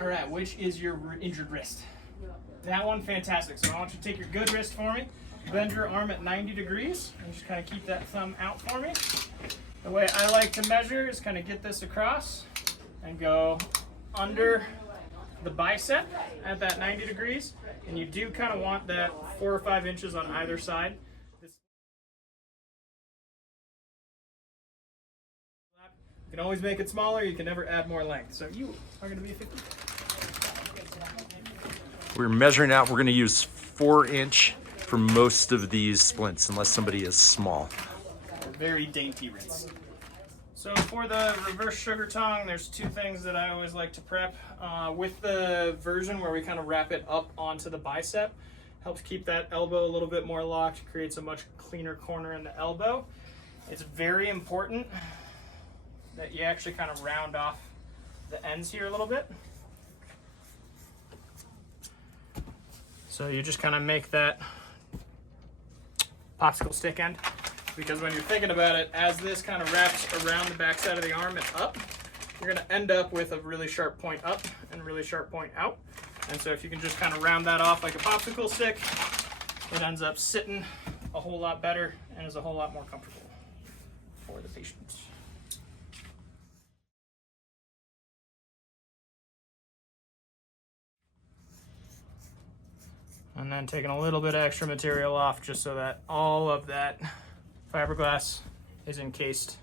All right, which is your injured wrist? That one, fantastic. So I want you to take your good wrist for me, bend your arm at 90 degrees, and just kind of keep that thumb out for me. The way I like to measure is kind of get this across and go under the bicep at that 90 degrees. And you do kind of want that 4 or 5 inches on either side. You can always make it smaller, you can never add more length. So you are going to be a 50. We're measuring out, we're going to use 4-inch for most of these splints, unless somebody is small. Very dainty wrists. So for the reverse Sugartong, there's 2 things that I always like to prep. With the version where we kind of wrap it up onto the bicep, helps keep that elbow a little bit more locked, creates a much cleaner corner in the elbow. It's very important that you actually kind of round off the ends here a little bit. So you just kind of make that popsicle stick end, because when you're thinking about it, as this kind of wraps around the back side of the arm and up, you're going to end up with a really sharp point up and really sharp point out. And so if you can just kind of round that off like a popsicle stick, it ends up sitting a whole lot better and is a whole lot more comfortable for the patient. And then taking a little bit of extra material off just so that all of that fiberglass is encased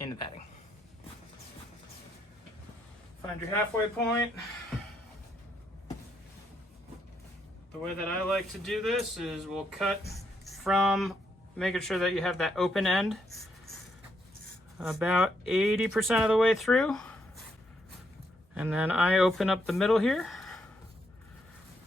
in the padding. Find your halfway point. The way that I like to do this is we'll cut from making sure that you have that open end about 80% of the way through. And then I open up the middle here.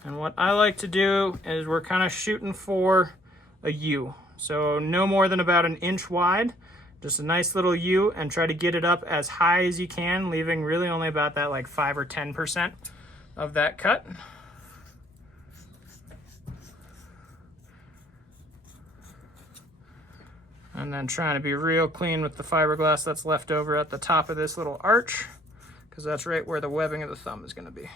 And what I like to do is we're kind of shooting for a U. So no more than about 1 inch wide, just a nice little U, and try to get it up as high as you can, leaving really only about that like 5 or 10% of that cut. And then trying to be real clean with the fiberglass that's left over at the top of this little arch, because that's right where the webbing of the thumb is going to be.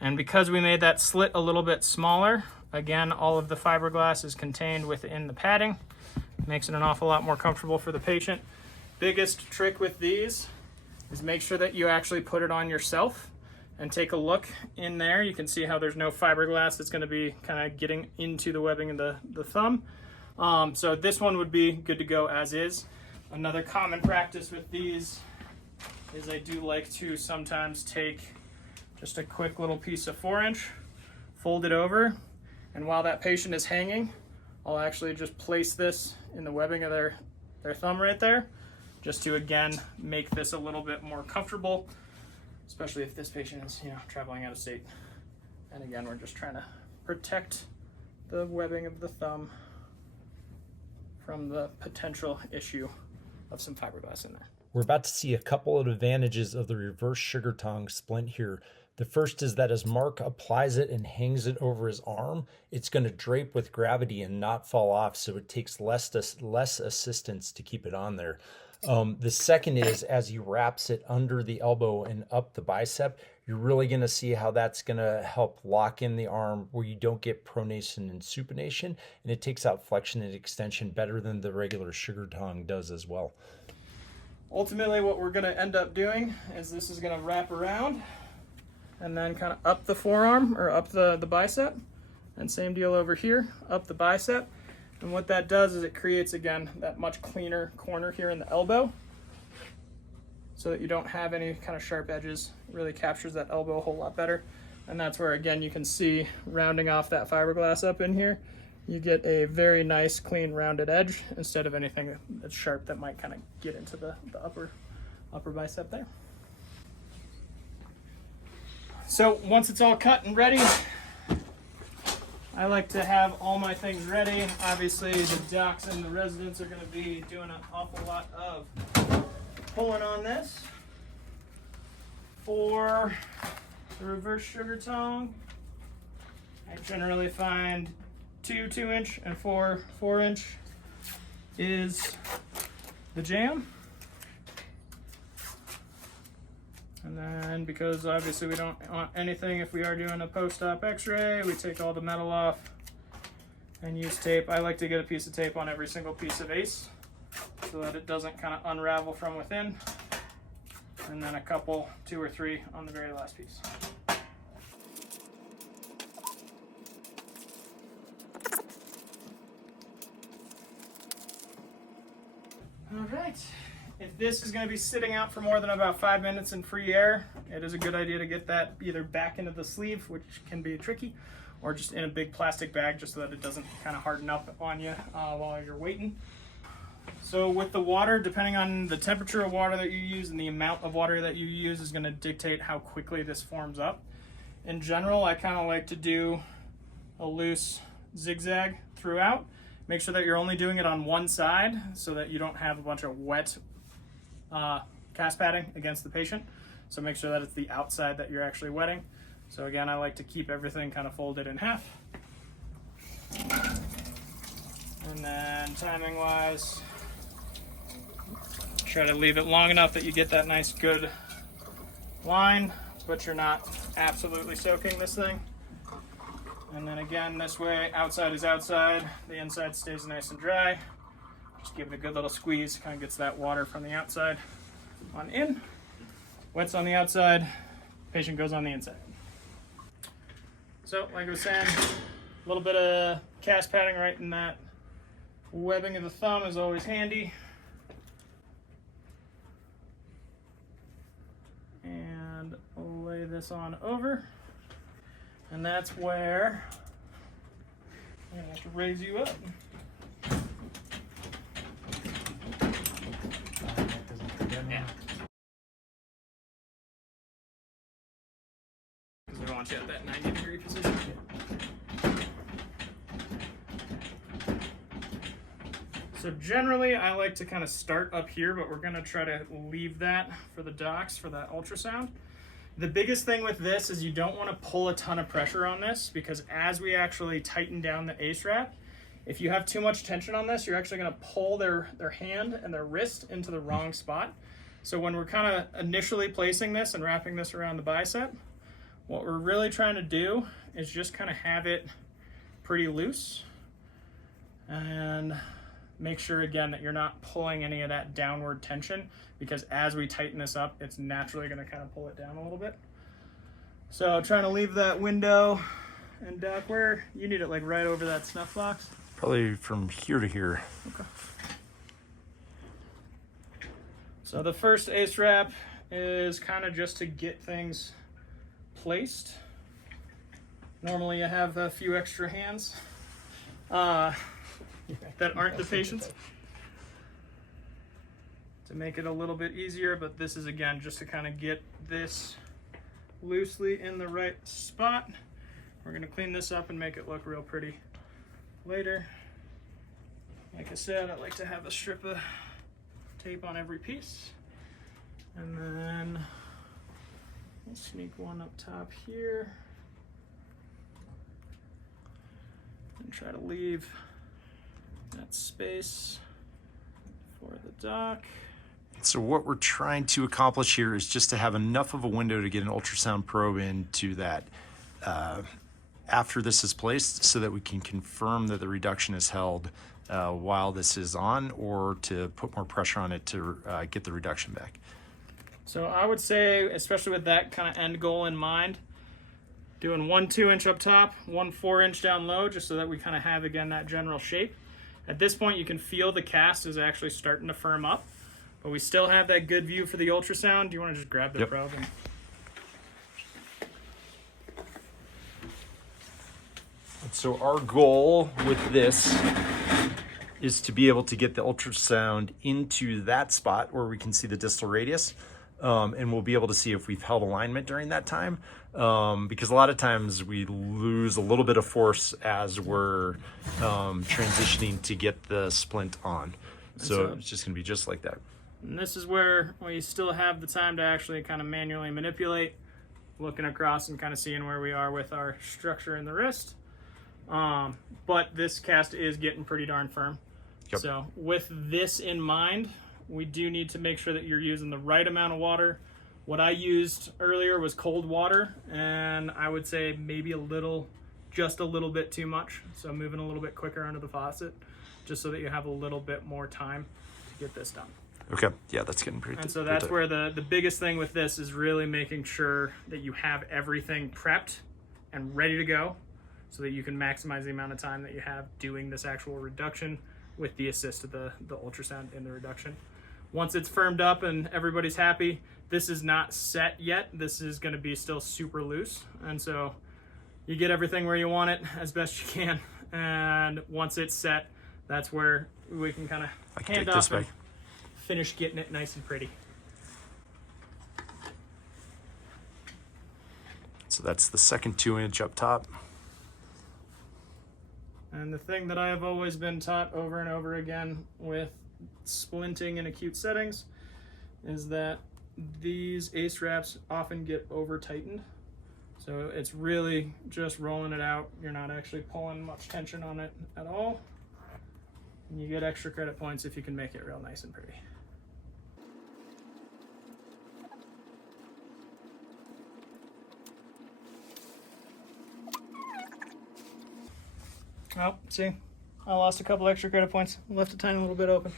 And because we made that slit a little bit smaller, again, all of the fiberglass is contained within the padding. Makes it an awful lot more comfortable for the patient. Biggest trick with these is make sure that you actually put it on yourself and take a look in there. You can see how there's no fiberglass that's going to be kind of getting into the webbing of the thumb. So this one would be good to go as is. Another common practice with these is I do like to sometimes take just a quick little piece of 4-inch, fold it over, and while that patient is hanging, I'll actually just place this in the webbing of their thumb right there, just to again make this a little bit more comfortable, especially if this patient is, traveling out of state. And again, we're just trying to protect the webbing of the thumb from the potential issue of some fiberglass in there. We're about to see a couple of advantages of the reverse Sugartong splint here. The first is that as Mark applies it and hangs it over his arm, it's going to drape with gravity and not fall off, so it takes less assistance to keep it on there. The second is as he wraps it under the elbow and up the bicep, you're really going to see how that's going to help lock in the arm where you don't get pronation and supination, and it takes out flexion and extension better than the regular Sugartong does as well. Ultimately, what we're going to end up doing is this is going to wrap around and then kind of up the forearm or up the bicep, and same deal over here, up the bicep. And what that does is it creates, again, that much cleaner corner here in the elbow so that you don't have any kind of sharp edges. It really captures that elbow a whole lot better. And that's where, again, you can see rounding off that fiberglass up in here, you get a very nice, clean, rounded edge instead of anything that's sharp that might kind of get into the upper bicep there. So once it's all cut and ready, I like to have all my things ready. Obviously, the docs and the residents are going to be doing an awful lot of pulling on this. For the reverse Sugartong, I generally find 2 2-inch and 4 4-inch is the jam. And then, because obviously we don't want anything if we are doing a post-op x-ray, we take all the metal off and use tape. I like to get a piece of tape on every single piece of ACE so that it doesn't kind of unravel from within. And then a couple, 2 or 3 on the very last piece. All right. If this is going to be sitting out for more than about 5 minutes in free air, it is a good idea to get that either back into the sleeve, which can be tricky, or just in a big plastic bag just so that it doesn't kind of harden up on you while you're waiting. So with the water, depending on the temperature of water that you use and the amount of water that you use is going to dictate how quickly this forms up. In general, I kind of like to do a loose zigzag throughout. Make sure that you're only doing it on one side so that you don't have a bunch of wet cast padding against the patient. So make sure that it's the outside that you're actually wetting. So again, I like to keep everything kind of folded in half. And then timing wise, try to leave it long enough that you get that nice good line, but you're not absolutely soaking this thing. And then again, this way, outside is outside, the inside stays nice and dry. Just give it a good little squeeze, kind of gets that water from the outside on in. Wet's on the outside, patient goes on the inside. So, like I was saying, a little bit of cast padding right in that webbing of the thumb is always handy. And I'll lay this on over. And that's where I'm gonna have to raise you up. Yeah. Because I want you at that 90-degree position. So generally, I like to kind of start up here, but we're gonna try to leave that for the docs for that ultrasound. The biggest thing with this is you don't want to pull a ton of pressure on this, because as we actually tighten down the ACE wrap, if you have too much tension on this, you're actually going to pull their hand and their wrist into the wrong spot. So when we're kind of initially placing this and wrapping this around the bicep, what we're really trying to do is just kind of have it pretty loose and make sure again that you're not pulling any of that downward tension, because as we tighten this up, it's naturally going to kind of pull it down a little bit. So trying to leave that window, and Doc, where you need it, like right over that snuff box? Probably from here to here. Okay. So the first ACE wrap is kind of just to get things placed. Normally you have a few extra hands that aren't the patient's to make it a little bit easier, but this is again just to kind of get this loosely in the right spot. We're going to clean this up and make it look real pretty later. Like I said, I like to have a strip of tape on every piece, and then I'll sneak one up top here and try to leave that space for the doc. So what we're trying to accomplish here is just to have enough of a window to get an ultrasound probe into that after this is placed, so that we can confirm that the reduction is held while this is on, or to put more pressure on it to get the reduction back. So I would say, especially with that kind of end goal in mind, doing 1 2-inch up top, 1 4-inch down low, just so that we kind of have, again, that general shape. At this point, you can feel the cast is actually starting to firm up, but we still have that good view for the ultrasound. Do you want to just grab the probe? So our goal with this is to be able to get the ultrasound into that spot where we can see the distal radius, and we'll be able to see if we've held alignment during that time, because a lot of times we lose a little bit of force as we're transitioning to get the splint on. So it's just going to be just like that. And this is where we still have the time to actually kind of manually manipulate, looking across and kind of seeing where we are with our structure in the wrist. But this cast is getting pretty darn firm. Yep. So with this in mind, we do need to make sure that you're using the right amount of water. What I used earlier was cold water, and I would say maybe just a little bit too much. So moving a little bit quicker under the faucet, just so that you have a little bit more time to get this done. Okay, yeah, that's getting pretty. And so that's where the biggest thing with this is really making sure that you have everything prepped and ready to go, so that you can maximize the amount of time that you have doing this actual reduction with the assist of the ultrasound in the reduction. Once it's firmed up and everybody's happy, this is not set yet. This is going to be still super loose. And so you get everything where you want it as best you can. And once it's set, that's where we can kind of hand off and finish getting it nice and pretty. So that's the second 2-inch up top. And the thing that I have always been taught over and over again with splinting in acute settings is that these ace wraps often get over tightened. So it's really just rolling it out. You're not actually pulling much tension on it at all. And you get extra credit points if you can make it real nice and pretty. Oh, see, I lost a couple extra credit points. Left a tiny little bit open.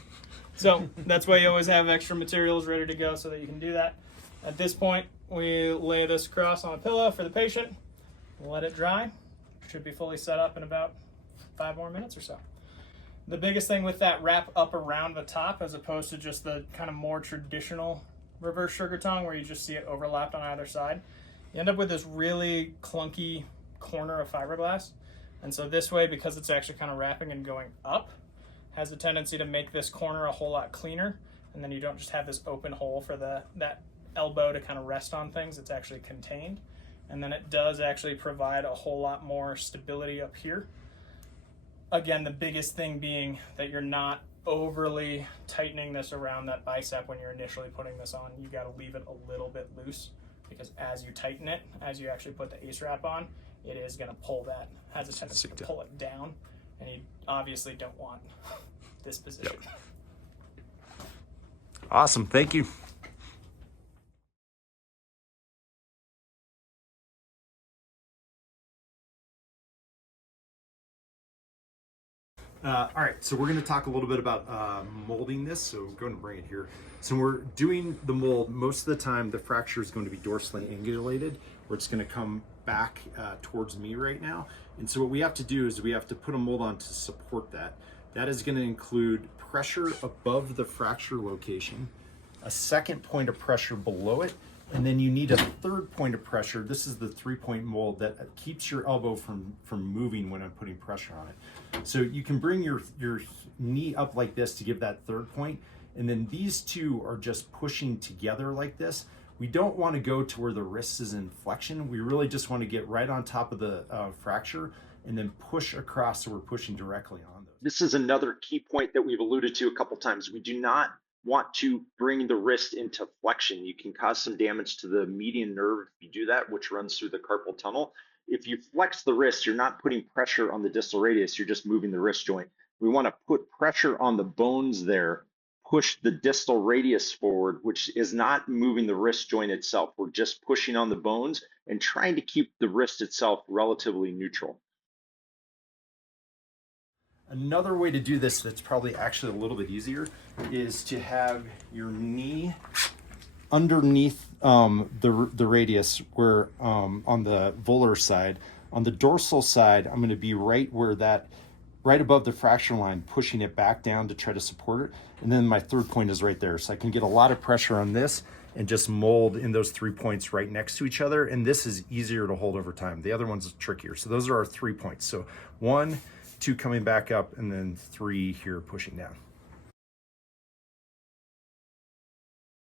So that's why you always have extra materials ready to go so that you can do that. At this point, we lay this across on a pillow for the patient, let it dry. Should be fully set up in about 5 more minutes or so. The biggest thing with that wrap up around the top, as opposed to just the kind of more traditional reverse Sugartong where you just see it overlapped on either side, you end up with this really clunky corner of fiberglass. And so this way, because it's actually kind of wrapping and going up, has a tendency to make this corner a whole lot cleaner. And then you don't just have this open hole for that elbow to kind of rest on things. It's actually contained. And then it does actually provide a whole lot more stability up here. Again, the biggest thing being that you're not overly tightening this around that bicep when you're initially putting this on. You got to leave it a little bit loose, because as you tighten it, as you actually put the ace wrap on, it is going to pull that, has a tendency to pull it down, and you obviously don't want this position. Yep. Awesome, thank you. All right, so we're going to talk a little bit about molding this. So go ahead and bring it here. So when we're doing the mold, most of the time the fracture is going to be dorsally angulated, where it's going to come back towards me right now. And so what we have to do is we have to put a mold on to support that. That is going to include pressure above the fracture location, a second point of pressure below it, and then you need a third point of pressure. This is the 3-point mold that keeps your elbow from moving when I'm putting pressure on it. So you can bring your knee up like this to give that third point, and then these two are just pushing together like this. We don't want to go to where the wrist is in flexion. We really just want to get right on top of the fracture and then push across, so we're pushing directly on those. This is another key point that we've alluded to a couple times. We do not want to bring the wrist into flexion. You can cause some damage to the median nerve if you do that, which runs through the carpal tunnel. If you flex the wrist, you're not putting pressure on the distal radius, you're just moving the wrist joint. We want to put pressure on the bones there, push the distal radius forward, which is not moving the wrist joint itself. We're just pushing on the bones and trying to keep the wrist itself relatively neutral. Another way to do this that's probably actually a little bit easier is to have your knee underneath the radius, where on the volar side. On the dorsal side, I'm going to be right above the fracture line, pushing it back down to try to support it. And then my third point is right there. So I can get a lot of pressure on this and just mold in those 3 points right next to each other. And this is easier to hold over time. The other one's trickier. So those are our 3 points. So 1, 2 coming back up, and then 3 here pushing down.